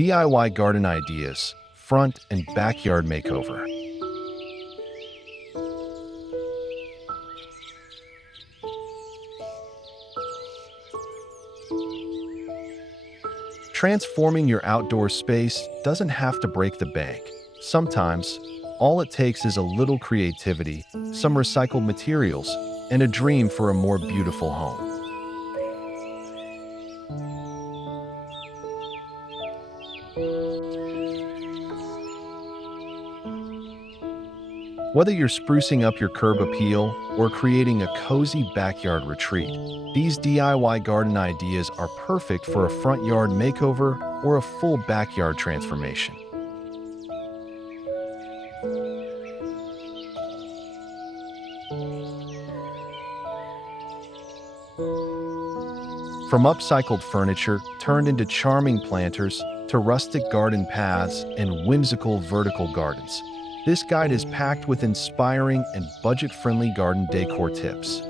DIY garden ideas, front and backyard makeover. Transforming your outdoor space doesn't have to break the bank. Sometimes, all it takes is a little creativity, some recycled materials, and a dream for a more beautiful home. Whether you're sprucing up your curb appeal or creating a cozy backyard retreat, these DIY garden ideas are perfect for a front yard makeover or a full backyard transformation. From upcycled furniture turned into charming planters to rustic garden paths and whimsical vertical gardens, this guide is packed with inspiring and budget-friendly garden decor tips.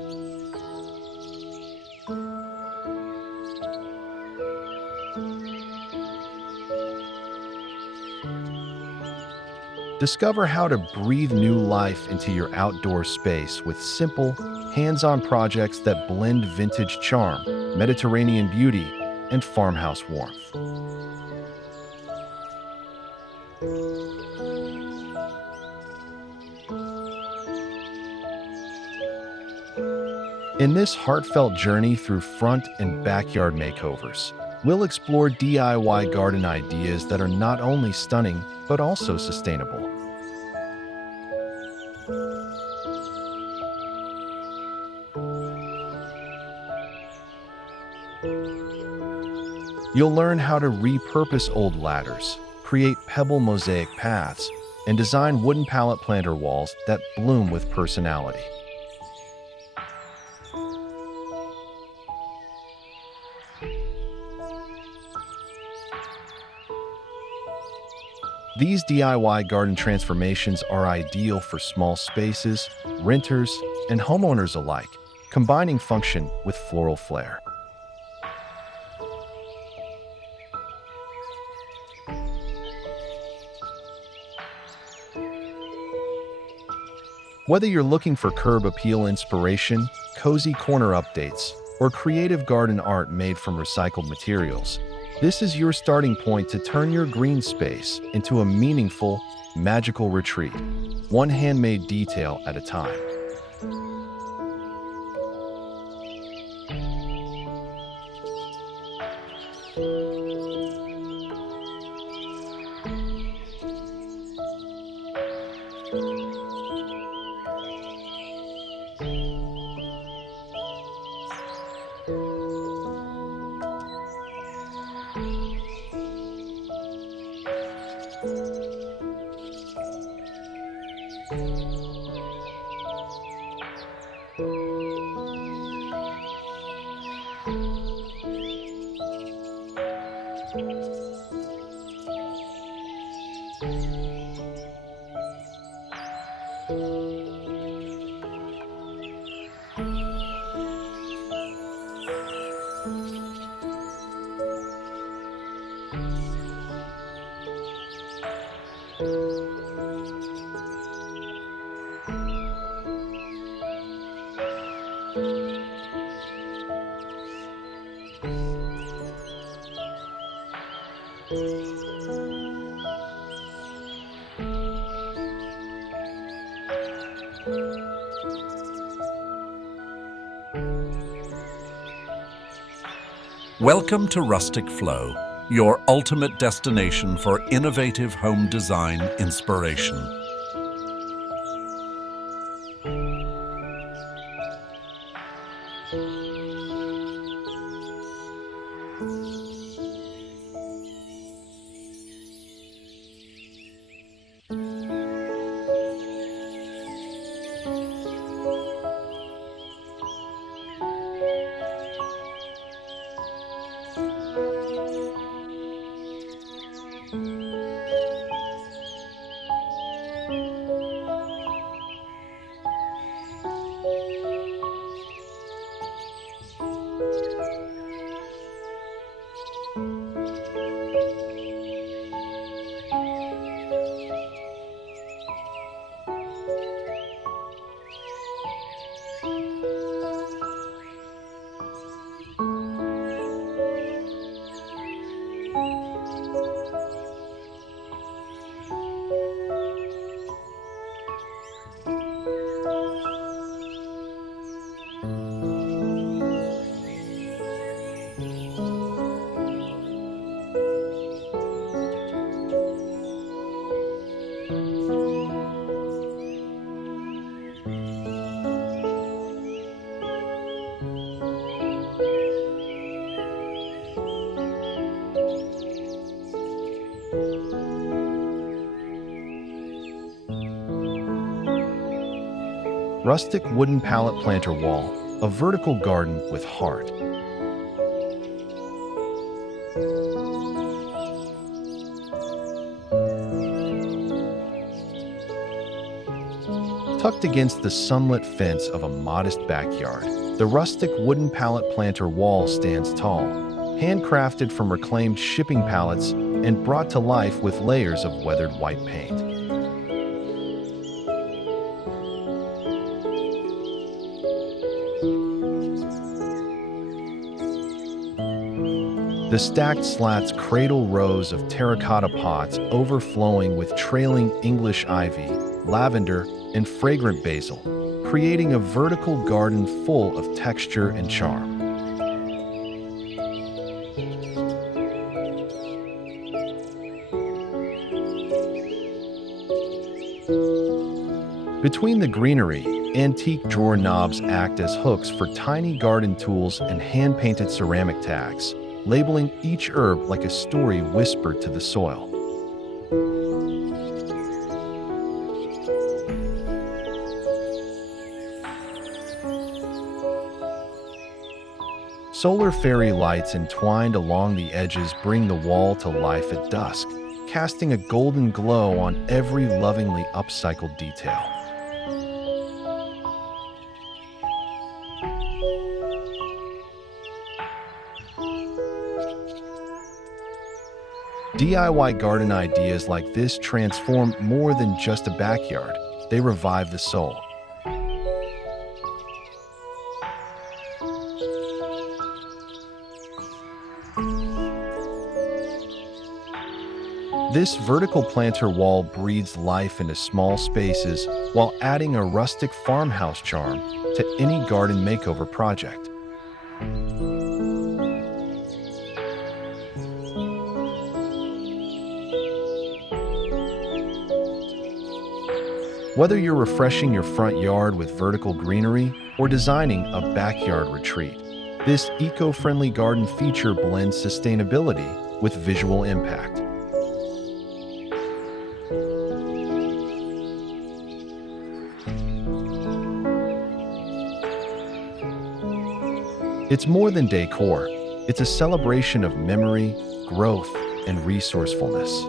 Discover how to breathe new life into your outdoor space with simple, hands-on projects that blend vintage charm, Mediterranean beauty, and farmhouse warmth. In this heartfelt journey through front and backyard makeovers, we'll explore DIY garden ideas that are not only stunning, but also sustainable. You'll learn how to repurpose old ladders, create pebble mosaic paths, and design wooden pallet planter walls that bloom with personality. These DIY garden transformations are ideal for small spaces, renters, and homeowners alike, combining function with floral flair. Whether you're looking for curb appeal inspiration, cozy corner updates, or creative garden art made from recycled materials, this is your starting point to turn your green space into a meaningful, magical retreat, one handmade detail at a time. Welcome to Rustic Flow, your ultimate destination for innovative home design inspiration. Rustic wooden pallet planter wall, a vertical garden with heart. Tucked against the sunlit fence of a modest backyard, the rustic wooden pallet planter wall stands tall, handcrafted from reclaimed shipping pallets and brought to life with layers of weathered white paint. The stacked slats cradle rows of terracotta pots overflowing with trailing English ivy, lavender, and fragrant basil, creating a vertical garden full of texture and charm. Between the greenery, antique drawer knobs act as hooks for tiny garden tools and hand-painted ceramic tags, labeling each herb like a story whispered to the soil. Solar fairy lights entwined along the edges bring the wall to life at dusk, casting a golden glow on every lovingly upcycled detail. DIY garden ideas like this transform more than just a backyard. They revive the soul. This vertical planter wall breathes life into small spaces while adding a rustic farmhouse charm to any garden makeover project. Whether you're refreshing your front yard with vertical greenery or designing a backyard retreat, this eco-friendly garden feature blends sustainability with visual impact. It's more than decor. It's a celebration of memory, growth, and resourcefulness.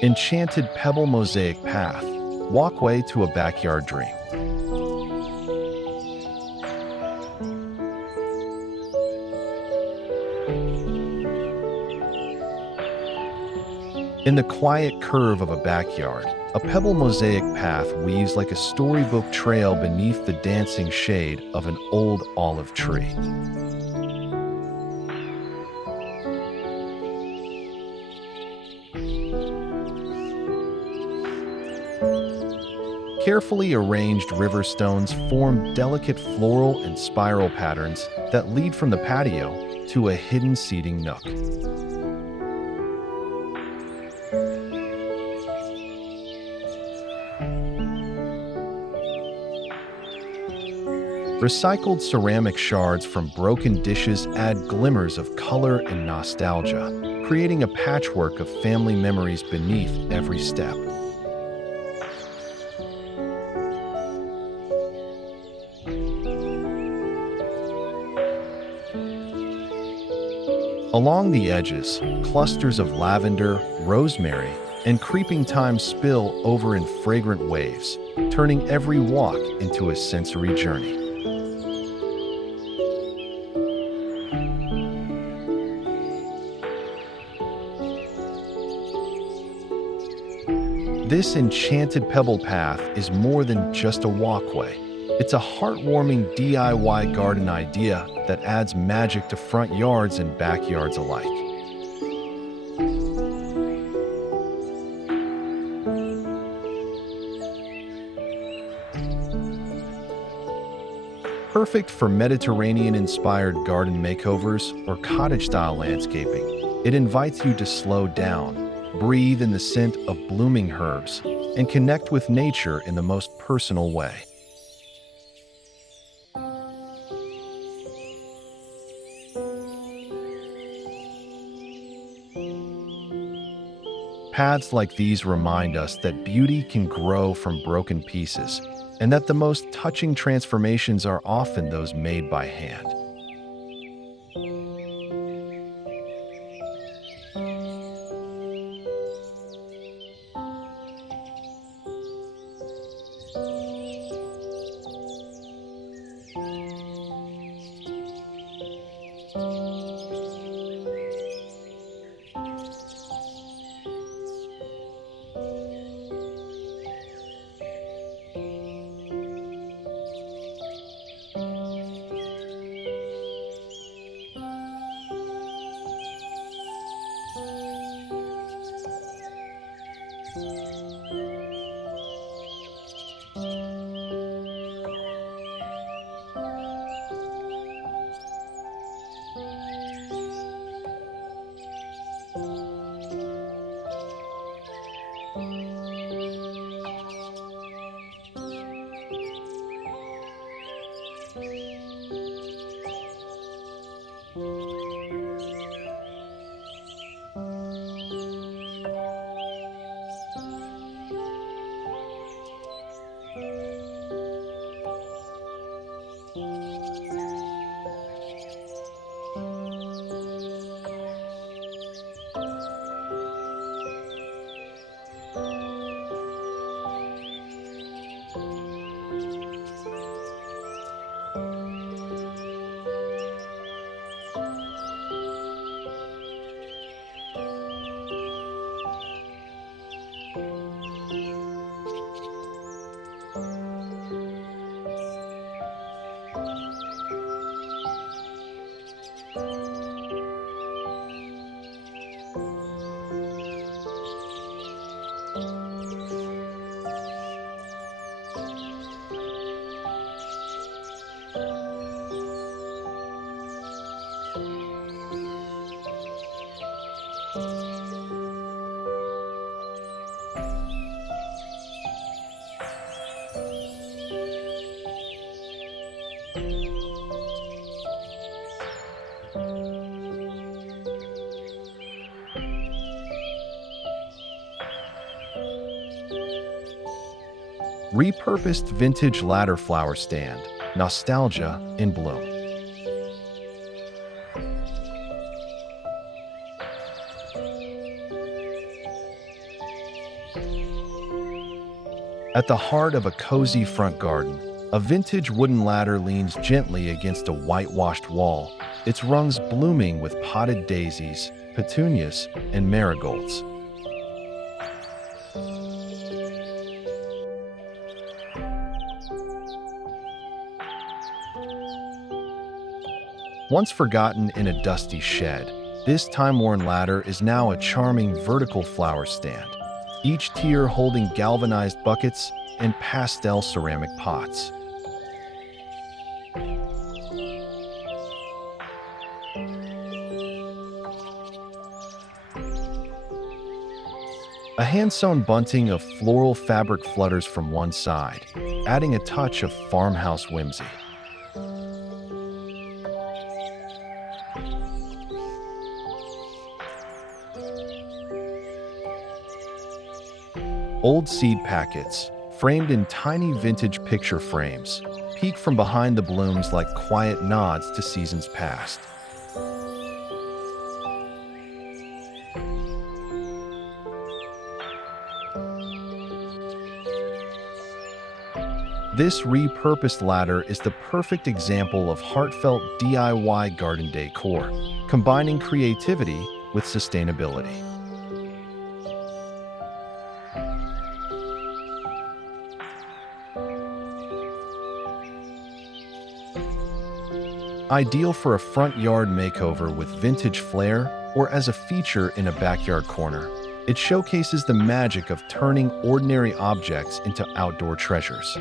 Enchanted pebble mosaic path, walkway to a backyard dream. In the quiet curve of a backyard, a pebble mosaic path weaves like a storybook trail beneath the dancing shade of an old olive tree. Carefully arranged river stones form delicate floral and spiral patterns that lead from the patio to a hidden seating nook. Recycled ceramic shards from broken dishes add glimmers of color and nostalgia, creating a patchwork of family memories beneath every step. Along the edges, clusters of lavender, rosemary, and creeping thyme spill over in fragrant waves, turning every walk into a sensory journey. This enchanted pebble path is more than just a walkway. It's a heartwarming DIY garden idea that adds magic to front yards and backyards alike. Perfect for Mediterranean-inspired garden makeovers or cottage-style landscaping, it invites you to slow down, breathe in the scent of blooming herbs, and connect with nature in the most personal way. Paths like these remind us that beauty can grow from broken pieces, and that the most touching transformations are often those made by hand. Repurposed vintage ladder flower stand, nostalgia in bloom. At the heart of a cozy front garden, a vintage wooden ladder leans gently against a whitewashed wall, its rungs blooming with potted daisies, petunias, and marigolds. Once forgotten in a dusty shed, this time-worn ladder is now a charming vertical flower stand, each tier holding galvanized buckets and pastel ceramic pots. A hand-sewn bunting of floral fabric flutters from one side, adding a touch of farmhouse whimsy. Old seed packets, framed in tiny vintage picture frames, peek from behind the blooms like quiet nods to seasons past. This repurposed ladder is the perfect example of heartfelt DIY garden decor, combining creativity with sustainability. Ideal for a front yard makeover with vintage flair or as a feature in a backyard corner, it showcases the magic of turning ordinary objects into outdoor treasures.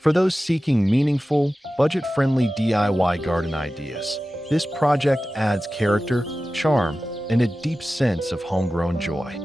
For those seeking meaningful, budget-friendly DIY garden ideas, this project adds character, charm, and a deep sense of homegrown joy.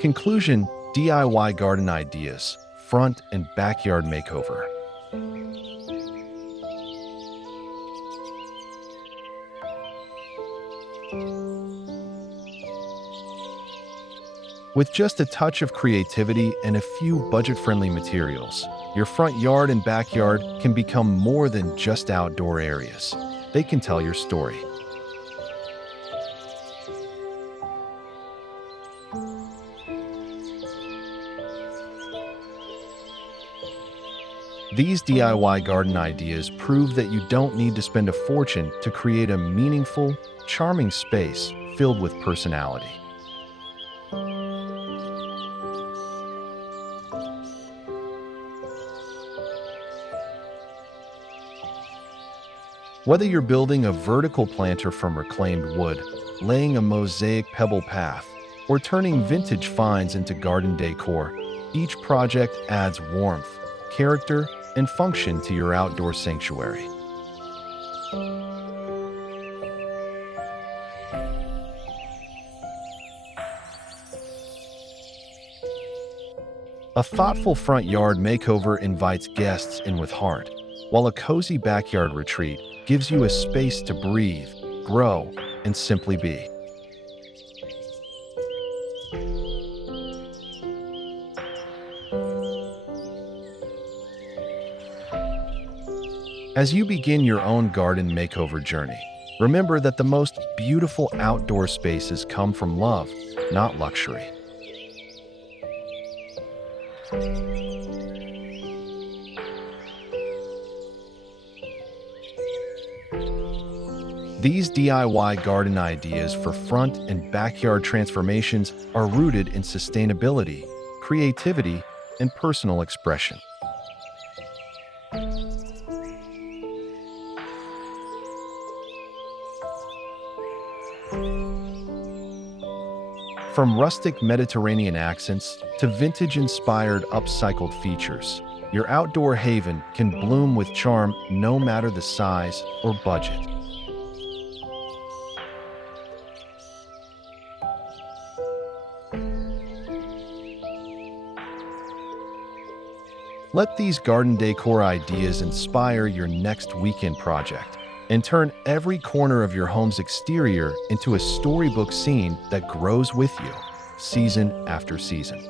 Conclusion: DIY garden ideas, front and backyard makeover. With just a touch of creativity and a few budget-friendly materials, your front yard and backyard can become more than just outdoor areas. They can tell your story. These DIY garden ideas prove that you don't need to spend a fortune to create a meaningful, charming space filled with personality. Whether you're building a vertical planter from reclaimed wood, laying a mosaic pebble path, or turning vintage finds into garden decor, each project adds warmth, character, and function to your outdoor sanctuary. A thoughtful front yard makeover invites guests in with heart, while a cozy backyard retreat gives you a space to breathe, grow, and simply be. As you begin your own garden makeover journey, remember that the most beautiful outdoor spaces come from love, not luxury. These DIY garden ideas for front and backyard transformations are rooted in sustainability, creativity, and personal expression. From rustic Mediterranean accents to vintage-inspired upcycled features, your outdoor haven can bloom with charm no matter the size or budget. Let these garden decor ideas inspire your next weekend project and turn every corner of your home's exterior into a storybook scene that grows with you, season after season.